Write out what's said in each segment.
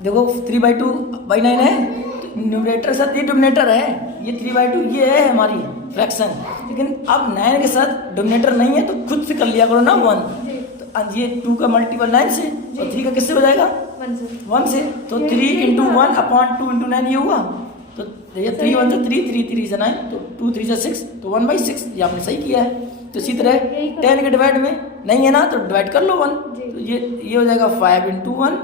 देखो 3/2/9 है, तो न्यूमरेटर के साथ ये डोमिनेटर है, ये 3/2 ये है हमारी फ्रैक्शन। लेकिन अब 9 के साथ डोमिनेटर नहीं है तो खुद से कर लिया करो ना 1। तो ये 2 का मल्टीपल 9 से और 3 का किससे हो जाएगा 1 से। तो 3 × 1 अपॉन 2 × 9 ये हुआ। तो ये 3 1 से 3, 3 3 से 9, तो 2 3 से 6, तो 1/6 ये आपने सही किया है। तो इसी तरह 10 के डिवाइड में नहीं है ना तो डिवाइड कर लो 1, तो ये हो जाएगा 5 × 1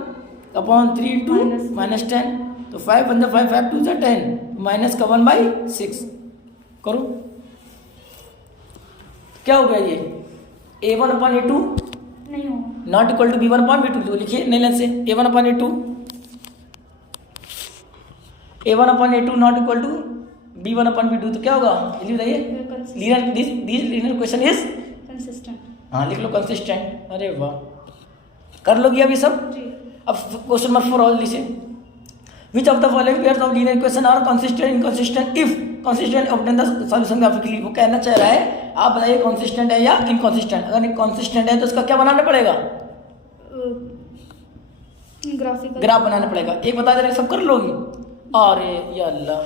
अपॉन 3 × -10। तो 5 × 5 5 2 से 10 माइनस का 1/6 करो। क्या हो गया ये A1/A2 नहीं होगा, नॉट इक्वल टू B1/B2। तो लिखिए नई लाइन से A1/A2 not equal to B1/B2। तो क्या होगा जल्दी बताइए। Linear question is consistent. हाँ लिख लो कंसिस्टेंट। अरे वाह, कर लोगी अभी सब। जी। अब क्वेश्चन नंबर 4 जल्दी से। Which of the following pairs of linear equation are consistent inconsistent if consistent obtain the solution graphically. वो कहना चाह रहा है आप बताइए कंसिस्टेंट है या इनकंसिस्टेंट। अगर इनकंसिस्टेंट है तो उसका क्या बनाना पड़ेगा, ग्राफिकल ग्राफ बनाना पड़ेगा। एक बता दे रहे सब कर लोगी। अरे या अल्लाह,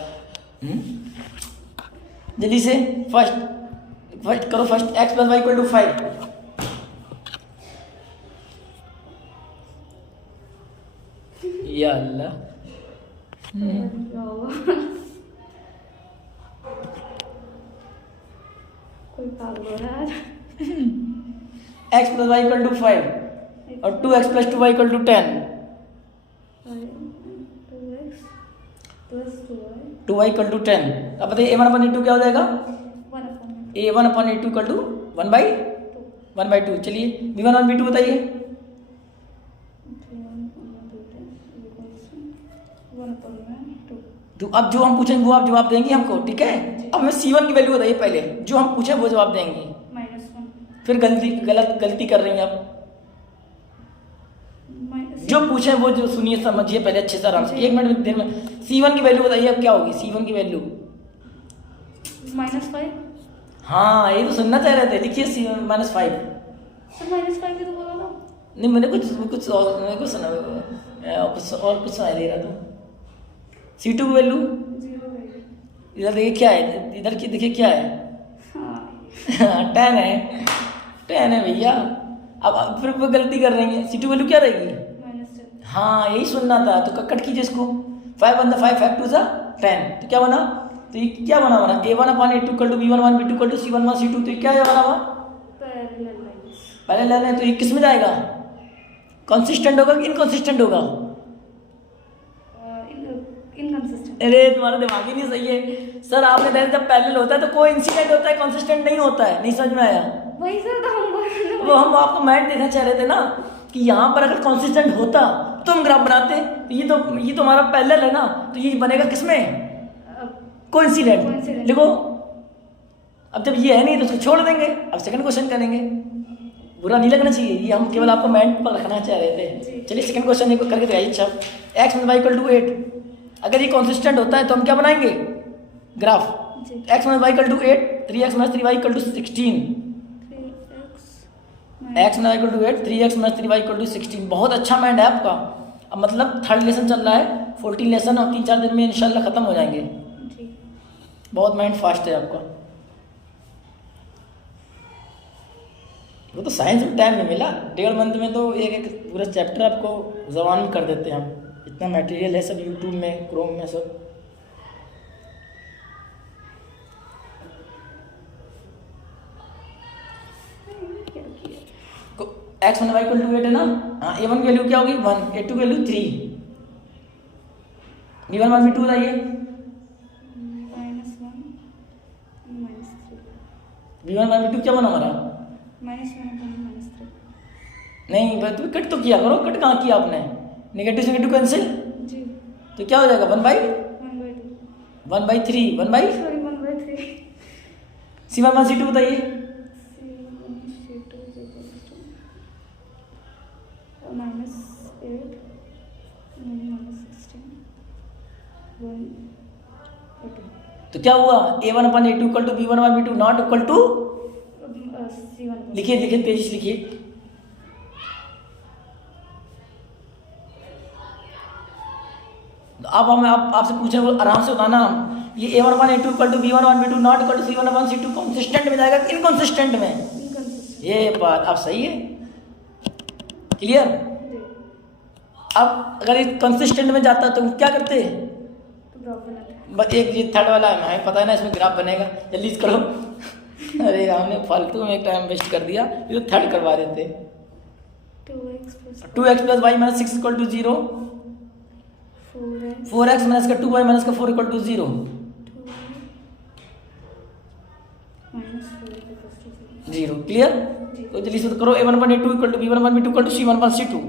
जल्दी से फर्स्ट करो। First x + y = 5। या अल्लाह, कोई पागल हो रहा है। x + y = 5 और 2x + 2y = 10। 2y = 10। अब बताइए A1/A2 क्या हो जाएगा। A1/A2 = 1/2। चलिए B1/B2 बताइए। तो अब जो हम पूछेंगे वो आप जवाब देंगी हमको, ठीक है। अब हमें C1 की वैल्यू बताइए पहले, जो हम पूछे वो जवाब देंगी। -1 फिर गलती कर रही हैं आप। जो पूछे वो जो सुनिए समझिए पहले अच्छे से आराम से, 1 मिनट में देर में। C1 की वैल्यू बताइए अब क्या होगी C1 की वैल्यू। -5। हाँ ये तो सुनना चाह रहे थे, लिखिए -5। तो -5 भी तो बोला था। नहीं मैंने कुछ सुना और कुछ सुनाई दे रहा था। C2 की वैल्यू 0 है। इधर देखिए क्या है, इधर की देखिए क्या है। हाँ 10 है, 10 है भैया। अब फिर वो गलती कर रही है। C2 वैल्यू क्या रहेगी। -10। हाँ यही सुनना था, तो कट कीजिए इसको। 5 × 5 5 2 10। तो क्या बना, तो ये क्या बना हमारा A1/A2 = B1/B2 = C1/C2। तो ये क्या बना हुआ पहले लेना है। तो ये किस में जाएगा, कंसिस्टेंट होगा कि इनकंसिस्टेंट होगा। इनकंसिस्टेंट। अरे तुम्हारा दिमाग ही नहीं सही है सर। आपने देखा जब पैरेलल होता है तो कोई इंसिडेंट होता है, कंसिस्टेंट नहीं होता है। नहीं समझ में आया। वही सर तो हम बोल रहे थे। वो हम आपको मैथ देखना चाह रहे थे ना कि यहाँ पर अगर कंसिस्टेंट होता तो हम ग्राफ बनाते। ये तो हमारा पैरेलल है ना, तो ये बनेगा किसमें, कोइंसिडेंट। लिखो। अब जब ये है नहीं तो उसको छोड़ देंगे। अब सेकंड क्वेश्चन करेंगे, बुरा नहीं लगना चाहिए, ये हम केवल आपको मैथ पर रखना चाह रहे थे। चलिए सेकंड क्वेश्चन एक करके दिखाइए। अच्छा x + y = 8। अगर ये कंसिस्टेंट होता है तो हम क्या बनाएंगे, graph. x + y = 8, 3x - 3y = 16। x + y = 8, 3x - 3y = 16। बहुत अच्छा माइंड है आपका। अब मतलब 3rd लेसन चल रहा है, 14 लेसन और 3-4 दिन में इंशाल्लाह खत्म हो जाएंगे। बहुत माइंड फास्ट है आपका। वो तो साइंस में टाइम नहीं मिला, 1.5 मंथ में तो एक पूरा चैप्टर आपको जबान में कर देते हैं हम। इतना मटेरियल है सब यूट्यूब में, क्रोम में सब। x + y = 8 है ना। हाँ A1 की वैल्यू क्या होगी 1, A2 की वैल्यू 3। B1/B2 बताइए। B1/B2 क्या बना हमारा, -1 नहीं भाई तुम कट तो किया करो। कट कहाँ किया आपने, नेगेटिव से नेगेटिव कैंसिल। जी। तो क्या हो जाएगा 1/3 1/3 C1/C2 बताइए। -8 तो क्या हुआ A1/A2 = B1/B2 not equal to. लिखिए तेजी से लिखिए। तो अब हम आपसे पूछ रहे हैं, आराम से बताना। ये A11 A2 equal to B11 B2 not equal to C1 C2 consistent में जाएगा कि इनकंसिस्टेंट में? इनकंसिस्टेंट। ये बात अब सही है, क्लियर। जी। अब अगर ये कंसिस्टेंट में जाता तो क्या करते? तो ग्राफ बनाते हैं। बस एक ये थर्ड वाला है, हमें पता है ना इसमें ग्राफ बनेगा, जल्दी से करो। अरे हमने फालतू में टाइम वेस्ट कर दिया, ये तो थर्ड करवा देते। 2x plus y minus 6 equal to 0, 4x 4x minus का 2y माइनस का 4 इक्वल टू 0, 0, क्लियर। तो जल्दी से तो करो, A1 A2 equal to B1 B2 equal to C1 C2।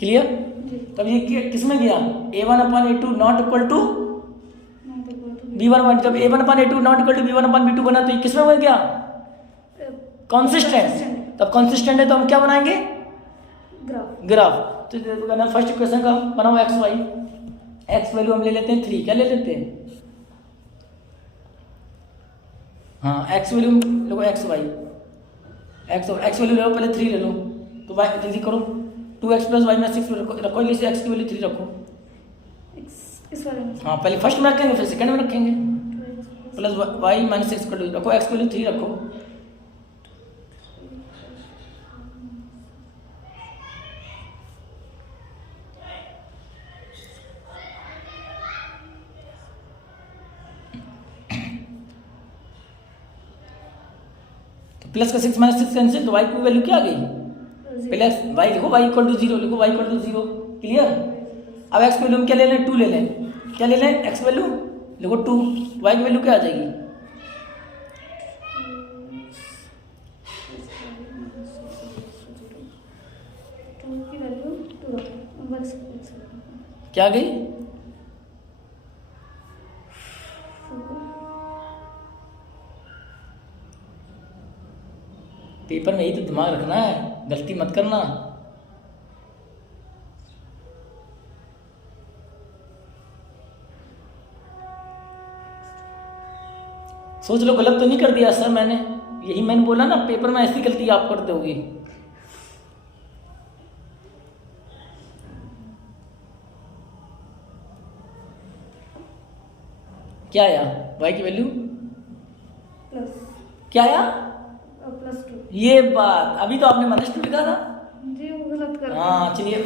Clear. तब ये किस में गया? A1 A2 not equal to B1 जब A1 A2 not equal to B1 B2 बना तो ये किस में बन गया? कंसिस्टेंट। तब कंसिस्टेंट है तो हम क्या बनाएंगे? ग्राफ। तो देखो फर्स्ट इक्वेशन का बनाओ एक्स वाई, एक्स वैल्यू हम ले लेते हैं 3, क्या ले लेते हैं? हाँ एक्स वैल्यू लो, एक्स वाई, एक्स वैल्यू ले लो, पहले 3 ले लो। तो वाई जल्दी करो, 2x प्लस वाई माइनस 6 रखो, इसे x की वैल्यू 3 रखो। इस वाले में। हाँ पहले फर्स्ट में रखेंगे फिर सेकंड में रखेंगे। प्लस वाई माइनस 6 रखो, x की वैल्यू 3 रखो। तो प्लस का 6 माइनस 6 कैंसिल, तो y की वैल्यू क्या आ गई? पहले y लिखो, y इक्वल टू 0 लिखो, y इक्वल टू 0, क्लियर। अब x की वैल्यू हम क्या ले लें? 2 ले लें, क्या ले लें? x वैल्यू लिखो 2, y की वैल्यू क्या आ जाएगी? क्या आ गई? पेपर में ही तो दिमाग रखना है, गलती मत करना। सोच लो गलत तो नहीं कर दिया सर मैंने, यही मैंने बोला ना, पेपर में ऐसी गलती आप करते होगी। क्या आया? y की वैल्यू प्लस क्या आया? +2। ये बात अभी तो आपने -2 लिखा था। जी वो गलत कर। हाँ चलिए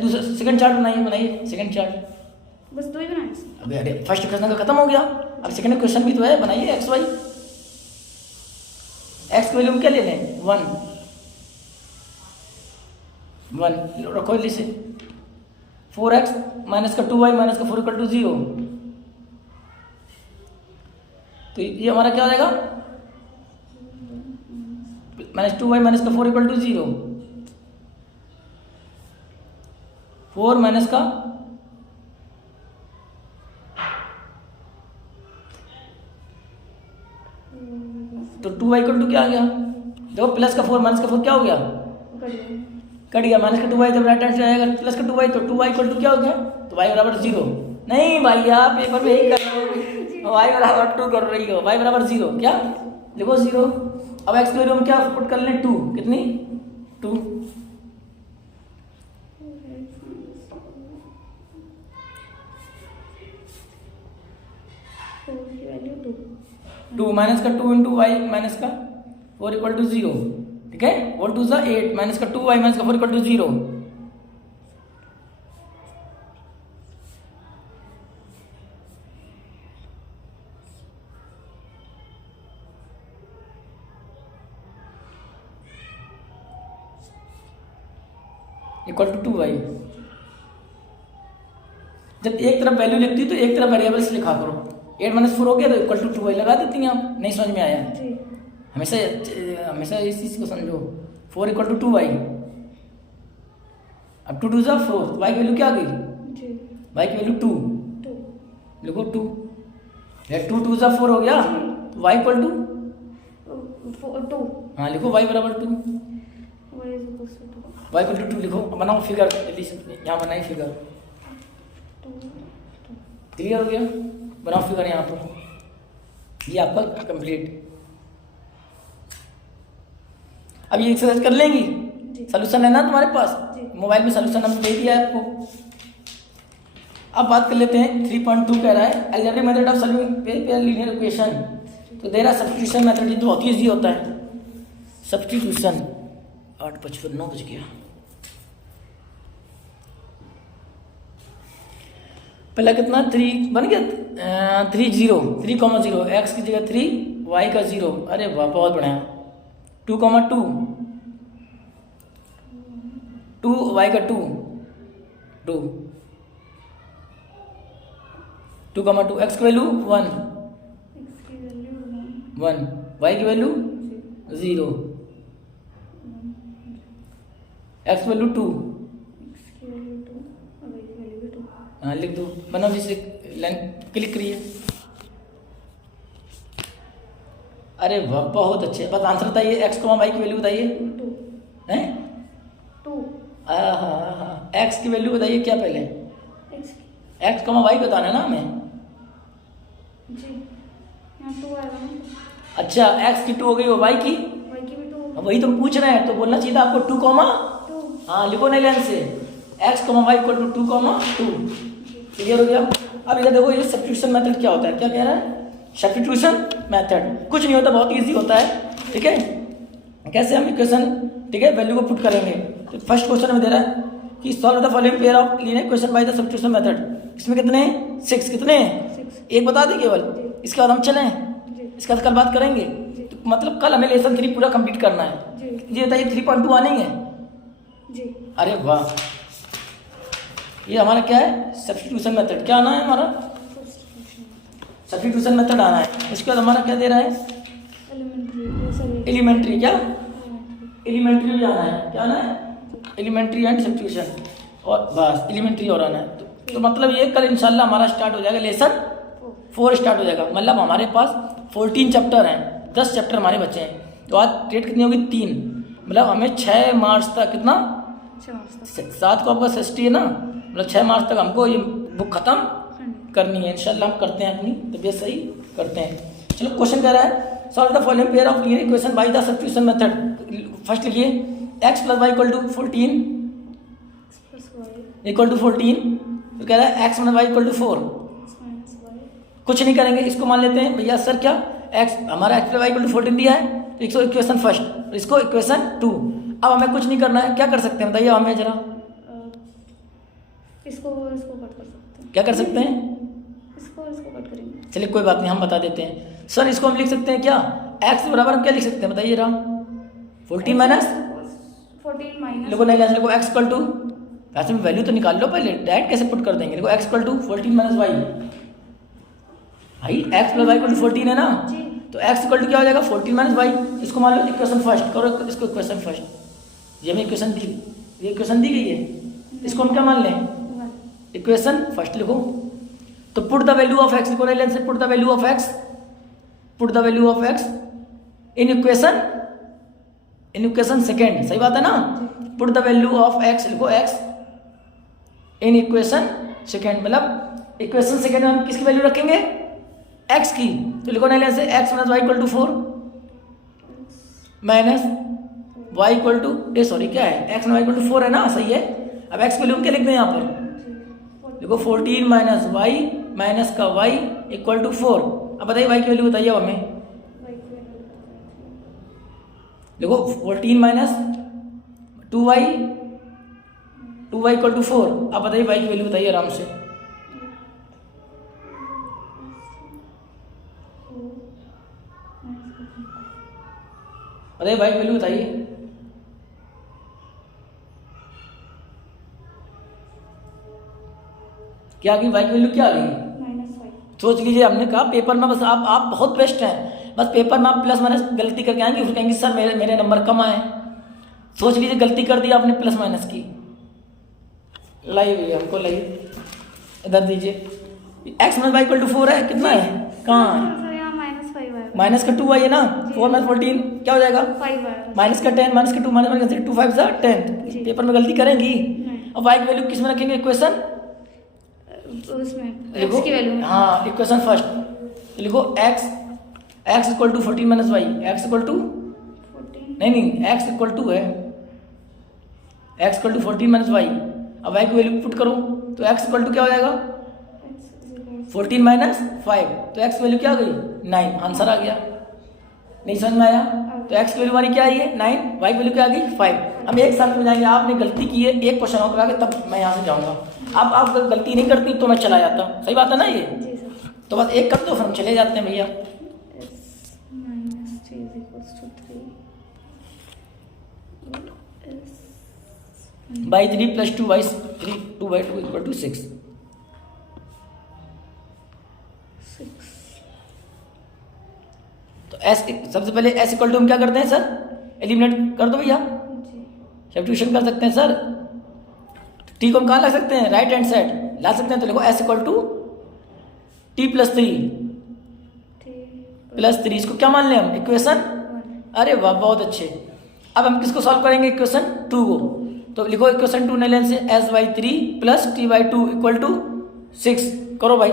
दूसरा सेकंड चार्ट बनाइए सेकंड चार्ट। बस 2 ही बनाए हैं। अबे अरे फर्स्ट क्वेश्चन का खत्म हो गया, अब सेकंड क्वेश्चन भी तो है, बनाइए एक्स वाई। एक्स की वैल्यू क्या ले लें? 1 रखो इसे। 4x माइनस का 2y माइनस का 4 इक्वल टू 0, तो ये हमारा क्या हो जाएगा? -2y माइनस का 4 इक्वल टू 0, 4 माइनस का तो 2y इक्वल टू क्या आ गया? देखो प्लस का 4 माइनस का 4 क्या हो गया? कट गया। माइनस का 2y जब राइट हैंड से आएगा प्लस का 2y, तो 2y इक्वल टू क्या हो गया? तो y बराबर 0। नहीं भाई आप पेपर में यही कर रहे हो, y बराबर 2 कर रही हो, y बराबर 0, क्या लिखो 0। अब x की वैल्यू हम क्या पुट कर लें? 2, कितनी? 2। की वैल्यू 2। 2 माइनस का 2 इंटू वाई माइनस का 4 इक्वल टू 0, ठीक है। 1 2 8 माइनस का 2y माइनस का 4 equal to 0। Equal to 2y। जब एक तरफ वैल्यू लिखती है तो एक तरफ वेरिएबल्स लिखा करो। 8 माइनस 4 हो गया तो इक्वल टू 2y लगा देती हैं आप। नहीं समझ में आया? हमेशा इस चीज़ को समझो। 4 इक्वल टू 2y, अब 2 2 ज़ा 4, वाई की वैल्यू क्या आ गई? जी वाई की वैल्यू 2, 2 लिखो 2, 2 2 ज़ा 4 हो गया, वाई इक्वल टू 2 हाँ लिखो वाई बराबर 2, y is equals to 2 y equal to 2 लिखो, बनाओ फिगर जल्दी से, यहाँ बनाई फिगर, 2 क्लियर हो गया? बनाओ फिगर यहाँ पर, ये आपका कंप्लीट। अब ये एक्सरसाइज कर लेंगी, जी। सोल्यूशन है ना तुम्हारे पास, जी। मोबाइल में सोल्यूशन हमने दे दिया है आपको। अब बात कर लेते हैं 3.2 कह रहा है algebraic method of solving pair linear equation. तो दे रहा सब्स्टिट्यूशन मेथड, ये तो बहुत ईजी होता है सब्स्टिट्यूशन। 8:55 9 बज गया। पहला कितना 3 बन गया 3 0 3,0 एक्स की जगह 3 वाई का 0। अरे वाह बहुत बढ़िया। 2,2 2 वाई का 2 2 2,2 एक्स की वैल्यू 1 x की वैल्यू 1 वाई की वैल्यू 0 एक्स की वैल्यू 2 x की वैल्यू 2 और y की वैल्यू भी 2। हाँ लिख दो, बनाओ जिसे लाइन क्लिक करिए। अरे वाह बहुत अच्छे। बस आंसर बताइए, एक्स कॉमा वाई की वैल्यू बताइए 2 हैं। 2 हाँ एक्स की वैल्यू बताइए क्या पहले, x की एक्स कॉमा वाई बताना है ना हमें। जी यहाँ 2 आएगा ना, अच्छा एक्स की 2 हो गई, वो वाई की y की भी 2 वही तो पूछ रहे हैं, तो बोलना चाहिए था आपको 2 कॉमा 2। हाँ लिखो नहीं लाइन से, x comma y equal to 2 comma 2। Clear हो गया। अब इधर देखो ये सब्स्टिट्यूशन मेथड क्या होता है, क्या कह रहा है सब्स्टिट्यूशन मेथड। कुछ नहीं होता, बहुत इजी होता है। ठीक है, कैसे हम इक्वेशन ठीक है वैल्यू को पुट करेंगे। तो फर्स्ट क्वेश्चन में दे रहा है कि solve the following pair of linear equation by the substitution method. इसमें कितने हैं 6, कितने हैं 6 एक बता दें केवल, इसके बाद हम चलें, जी इसके बाद कल बात करेंगे। तो मतलब कल हमें लेसन 3 पूरा कंप्लीट करना है। जी ये बताइए 3.2 आनेंगे। जी अरे वाह, ये हमारा क्या है सब्स्टिट्यूशन मेथड। क्या आना है हमारा सब्स्टिट्यूशन मेथड आना है। इसके बाद हमारा क्या दे रहा है एलिमेंट्री, क्या एलिमेंट्री भी आना है। क्या आना है एलिमेंट्री एंड सब्स्टिट्यूशन, और बस एलिमेंट्री और आना है। तो मतलब ये कल इंशाल्लाह हमारा स्टार्ट हो जाएगा लेसन 4 स्टार्ट हो जाएगा। मतलब हमारे पास 14 चैप्टर हैं, 10 चैप्टर हमारे बच्चे हैं। तो आज डेट कितनी होगी 3, मतलब हमें 6 मार्च तक कितना 7 को आपका षष्ठी है ना, मतलब 6 मार्च तक हमको ये बुक खत्म करनी है। इंशाल्लाह हम करते हैं, अपनी तबीयत सही करते हैं। चलो क्वेश्चन कह रहा है solve the following pair of linear equation by the substitution method. First लिखिए x plus y equal to 14 equal to 14। तो कह रहा है x minus y equal to 4। कुछ नहीं करेंगे, इसको मान लेते हैं भैया सर क्या x हमारा x plus y equal to 14 दिया है, तो इसको इक्वेशन फर्स्ट, इसको इक्वेशन 2। अब हमें कुछ नहीं करना है, क्या कर सकते हैं बताइए हमें जरा, इसको कट कर सकते हैं। क्या कर सकते हैं, इसको कट करेंगे। चलिए कोई बात नहीं हम बता देते हैं। सर इसको हम लिख सकते हैं क्या x बराबर हम क्या लिख सकते हैं बताइए जरा 14 माइनस 14 माइनस लिखो नहीं लिखो x इक्वल टू, वैसे में वैल्यू तो निकाल लो पहले, डायरेक्ट कैसे पुट कर देंगे। देखो x equal to 14 minus y, भाई x plus y equal to 14 है ना, जी। तो x इक्वल टू क्या हो जाएगा 14 माइनस वाई। इसको मान लो इक्वेशन फर्स्ट करो, इसको इक्वेशन फर्स्ट, ये हमें इक्वेशन दी, ये इक्वेशन दी गई है, इसको हम क्या मान लें इक्वेशन फर्स्ट लिखो। तो put the value of x लिखो नहीं से, put the value of x, put the value of x in equation second, सही बात है ना। Put the value of x लिखो x इन इक्वेशन सेकेंड, मतलब इक्वेशन सेकेंड में हम किसकी वैल्यू रखेंगे x की। तो लिखो नहीं से x minus y equal to 4 minus y equal to sorry क्या है x minus y equal to 4 है ना, सही है। अब x की वैल्यू क्या लिखते हैं यहाँ पर, देखो 14 माइनस वाई माइनस का y इक्वल टू 4। अब बताइए y की वैल्यू बताइए अब हमें, देखो 14 माइनस 2y इक्वल टू 4। अब बताइए y की वैल्यू बताइए आराम से, बताइए y की वैल्यू बताइए। क्या आ गई y की वैल्यू, क्या आ गई सोच लीजिए। हमने कहा पेपर में बस आप बहुत बेस्ट हैं, बस पेपर में आप प्लस माइनस गलती करके आएंगे, फिर कहेंगे सर मेरे नंबर कम आए। सोच लीजिए गलती कर दी आपने प्लस माइनस की, लाइव है हमको, लाइव इधर दीजिए। X minus y equal to 4 है, कितना है, कहाँ है, सर यहाँ -5 आएगा। माइनस का 2 आई है ना, 4 माइनस 14 क्या हो जाएगा, 5 आएगा। माइनस का 10, माइनस का 2, माइनस का 2 5 10। जी। पेपर में गलती करेंगी। नहीं। अब वाई की वैल्यू किस में रखेंगे, इक्वेशन उसमें लिखो, x की वैल्यू में। हाँ इक्वेशन फर्स्ट लिखो, x equal to 14 minus y, x equal to 14 नहीं x इक्वल टू है, x equal to 14 minus y. अब y की वैल्यू पुट करो तो x इक्वल टू क्या हो जाएगा, x 14 माइनस 5, तो x वैल्यू क्या हो गई 9, आंसर आ गया। नहीं समझ में आया, तो x की वैल्यू हमारी क्या आई है 9, y की वैल्यू क्या आ गई 5। हम एक साथ में जाएंगे, आपने गलती की है, एक क्वेश्चन और करा के तब मैं यहाँ से जाऊँगा। अब आप अगर गलती नहीं करती तो मैं चला जाता, सही बात है ना ये, जी सर। तो बस एक कर दो फिर हम चले जाते हैं भैया। s minus 3 is equals to 3 s by 3 plus 2 by 3 2 by 2 equal to 6। 6 तो एस सबसे पहले एस इक्वल टू हम क्या करते हैं सर, एलिमिनेट कर दो भैया, जी। सब्स्टिट्यूशन कर सकते हैं सर। टी को हम कहाँ ला सकते हैं, राइट हैंड साइड ला सकते हैं, तो लिखो s equal to t plus 3 plus 3, इसको क्या मान लें हम, इक्वेशन। अरे वाह बहुत अच्छे। अब हम किसको सॉल्व करेंगे, इक्वेशन 2 को, तो लिखो इक्वेशन 2 लेने से s by 3 plus t by 2 equal to 6, करो भाई।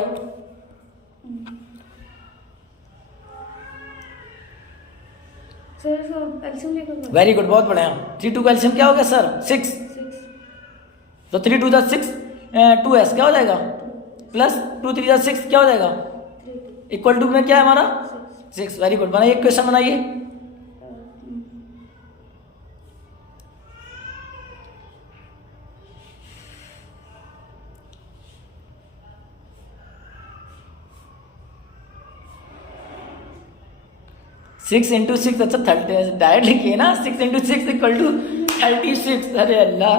सर इसको एलसीएम लेकर वेरी गुड, बहुत बढ़िया। 3 2 का एलसीएम क्या हो गया सर 6, 6 तो 3 2 जा 6, 2s क्या हो जाएगा, प्लस 2 3 जा 6 क्या हो जाएगा, 3 इक्वल टू में क्या है हमारा 6। वेरी गुड, बनाइए क्वेश्चन बनाइए। सिक्स इंटू 6, अच्छा 30 डायरेक्ट लिखिए ना, 6 इंटू 6 इक्वल टू 36। अरे अल्लाह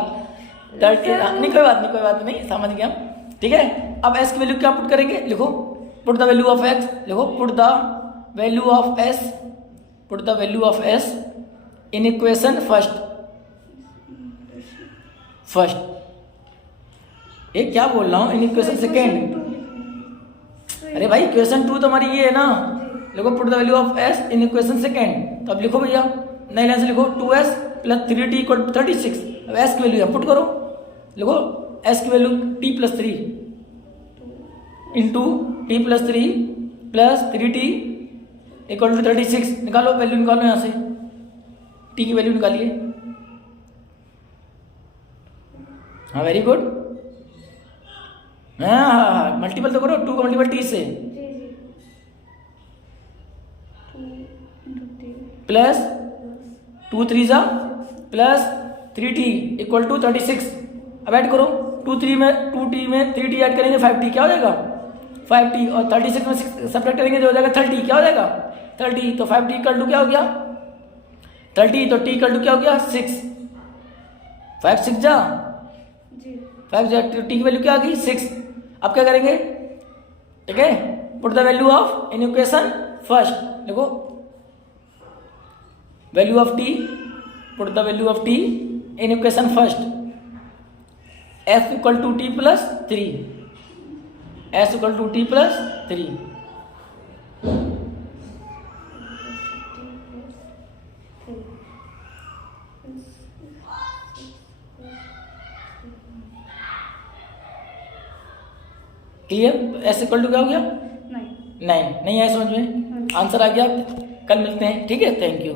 30, नहीं कोई बात नहीं, कोई बात नहीं, समझ गया हम, ठीक है। अब s की वैल्यू क्या पुट करेंगे, लिखो put the value of x, लिखो put the value of s, put the value of s in equation first, ये क्या बोल रहा हूँ, इन इक्वेशन सेकेंड। अरे भाई इक्वेशन 2 तो हमारी ये है ना, लिखो put the value of s in equation second. तो अब लिखो भैया नई लाइन से लिखो 2s plus 3t equal to 36। अब s की वैल्यू पुट करो, लिखो s की value t plus 3 into t plus 3 plus 3t equal to 36। निकालो वैल्यू, निकालो यहाँ से t की वैल्यू निकालिए। हाँ वेरी गुड, हाँ हाँ हाँ मल्टीपल तो करो, 2 का मल्टीपल t से, जी जी 2 3 प्लस 2 3 जा प्लस 3t इक्वल टू 36। अब ऐड करो, 2t में 3t ऐड करेंगे 5t क्या हो जाएगा 5t, और 36 में 6 सब्ट्रैक्ट करेंगे जो हो जाएगा 30, क्या हो जाएगा 30। तो 5t इक्वल टू क्या हो गया 30, तो t इक्वल टू क्या हो गया 6, 5 6 जा जी 5 जा, t की वैल्यू क्या आ गई 6। अब क्या करेंगे, ठीक है, put the value of in equation first, देखो value of t, put the value of t in equation first, f equal to t plus 3, s equal to t plus 3। Clear, s equal to क्या हो गया 9 9, नहीं आया समझ में, answer आ गया। कल मिलते हैं, ठीक है, थैंक यू।